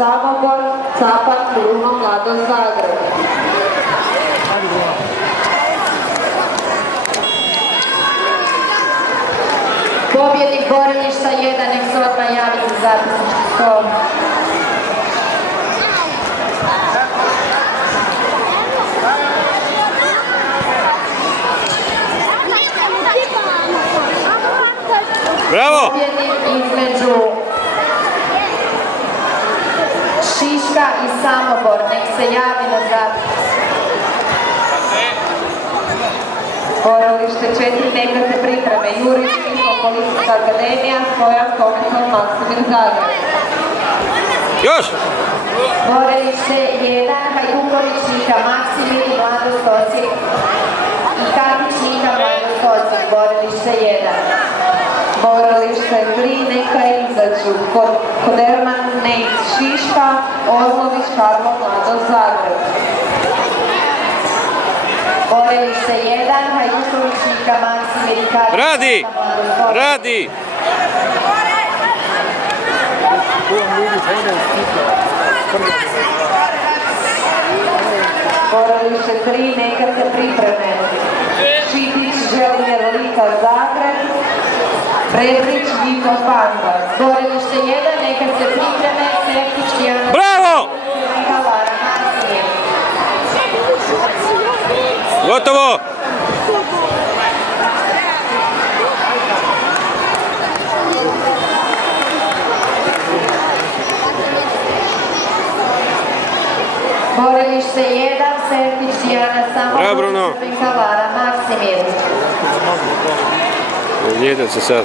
Samobor, Capak, Bruno, Mladost, Zagreb. Pobjednik borilišta 1, nek se odmah javi za zapisnički stol. Bravo! Pobjednik između Šiška i Samobor, nek se javi na zapis. Borilište 4, nekakve pripreme, Jurić, Policijska akademija, Stojan, Tomislav, Maksimir, Zagreb. Još! Borilište 1, Hajduković, Nika, Maksimir, Mladost, Osijek i Kapić, Nika, Mladost, Osijek, borilište 1. Borilište 3, neka izađu, Koderman, Nejc, Šiška, Ozlović, Karlo, Mladost, Zagreb. Borilište 1, Hajduković, Nika, Maksimir i Kapić, Radi! Radi! Borilište 3, nekakve pripreme. Šitić, Želimir, Lika, Zagreb. Predrić, Vito, Panda. Borilište 1, nekakve pripreme. Sertić, Jana. Bravo! Kalara, Maksimir. Gotovo! Borilište 1, Sertić, Jana, Bravo, Bruno. Kalara, Maksimir. Jedan se sad.